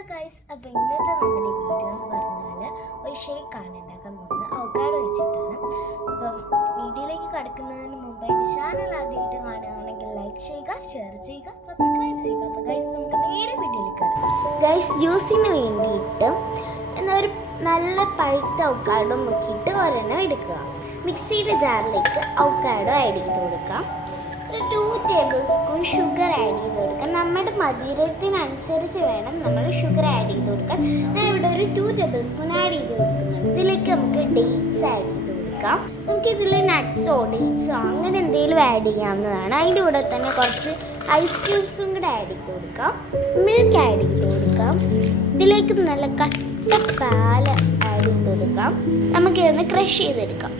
Hello guys, അപ്പോൾ ഇന്നത്തെ നമ്മുടെ വീഡിയോ എന്ന് പറഞ്ഞാൽ ഒരു ഷേക്കാണ് ഉണ്ടാക്കാൻ പോകുന്നത്. അവക്കാഡോ വെച്ചിട്ടാണ്. അപ്പം വീഡിയോയിലേക്ക് കടക്കുന്നതിന് മുമ്പ് എൻ്റെ ചാനൽ ആദ്യമായിട്ട് കാണുകയാണെങ്കിൽ ലൈക്ക് ചെയ്യുക, ഷെയർ ചെയ്യുക, സബ്സ്ക്രൈബ് ചെയ്യുക. അപ്പോൾ ഗൈസ്, നമുക്ക് നേരെ വീഡിയോയിലേക്ക് കടക്കാം. ഗൈസ്, ജ്യൂസിന് വേണ്ടിയിട്ട് ഒരു നല്ല പഴുത്ത അവക്കാഡോ മുക്കിയിട്ട് ഒരെണ്ണം എടുക്കുക. മിക്സിയുടെ ജാറിലേക്ക് അവക്കാഡോ ആഡ് ചെയ്ത് കൊടുക്കാം. ഒരു 2 ടേബിൾ സ്പൂൺ ഷുഗർ ആഡ് ചെയ്ത് കൊടുക്കാം. നമ്മുടെ മധുരത്തിനനുസരിച്ച് വേണം നമ്മൾ ഷുഗർ ആഡ് ചെയ്ത് കൊടുക്കാൻ. ഞാൻ ഇവിടെ ഒരു 2 ടേബിൾ സ്പൂൺ ആഡ് ചെയ്ത് കൊടുക്കുന്നുണ്ട്. ഇതിലേക്ക് നമുക്ക് ഡേറ്റ്സ് ആഡ് ചെയ്ത് കൊടുക്കാം. നമുക്കിതിൽ നട്ട്സോ ഡേറ്റ്സോ അങ്ങനെ എന്തെങ്കിലും ആഡ് ചെയ്യാവുന്നതാണ്. അതിൻ്റെ കൂടെ തന്നെ കുറച്ച് ഐസ് ക്യൂബ്സും കൂടെ ആഡ് ചെയ്ത് കൊടുക്കാം. മിൽക്ക് ആഡ് ചെയ്ത് കൊടുക്കാം. ഇതിലേക്ക് നല്ല കട്ട പാല് ആഡ് ചെയ്ത് കൊടുക്കാം. നമുക്കിതൊന്ന് ക്രഷ് ചെയ്തെടുക്കാം.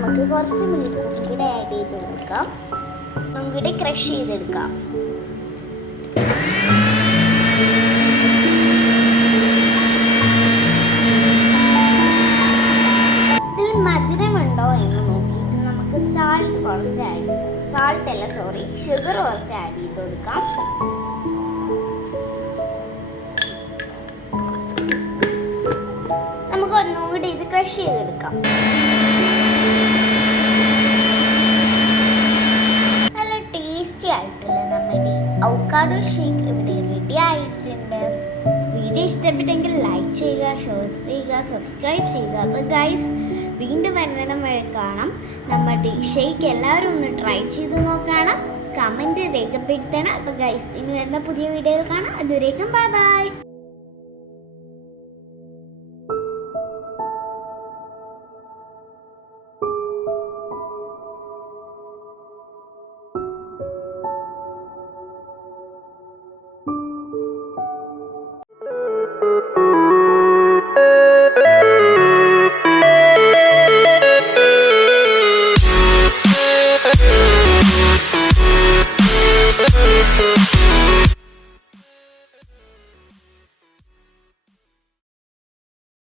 നമുക്ക് കുറച്ച് മിൽക്ക് കൂടെ ആഡ് ചെയ്ത് കൊടുക്കാം. നമുക്കിവിടെ ക്രഷ് ചെയ്തെടുക്കാം. ഇതിൽ മധുരമുണ്ടോ എന്ന് നോക്കിയിട്ട് നമുക്ക് ഷുഗർ കുറച്ച് ആഡ് ചെയ്ത് കൊടുക്കാം. നമുക്ക് ഒന്നും കൂടി ഇത് ക്രഷ് ചെയ്തെടുക്കാം. ആയിട്ടുള്ള നമ്മുടെ അവക്കാഡോ ഷേക്ക് ഇവിടെ റെഡി ആയിട്ടുണ്ട്. വീഡിയോ ഇഷ്ടപ്പെട്ടെങ്കിൽ ലൈക്ക് ചെയ്യുക, ഷെയർ ചെയ്യുക, സബ്സ്ക്രൈബ് ചെയ്യുക. അപ്പോൾ ഗൈസ്, വീണ്ടും വരുന്നിടം വരെ കാണാം. നമ്മുടെ ഈ ഷേക്ക് എല്ലാവരും ഒന്ന് ട്രൈ ചെയ്ത് നോക്കണം, കമൻറ്റ് രേഖപ്പെടുത്തണം. അപ്പോൾ ഗൈസ്, ഇനി വരുന്ന പുതിയ വീഡിയോയിൽ കാണാം. അതുവരേക്കും ബൈ ബൈ.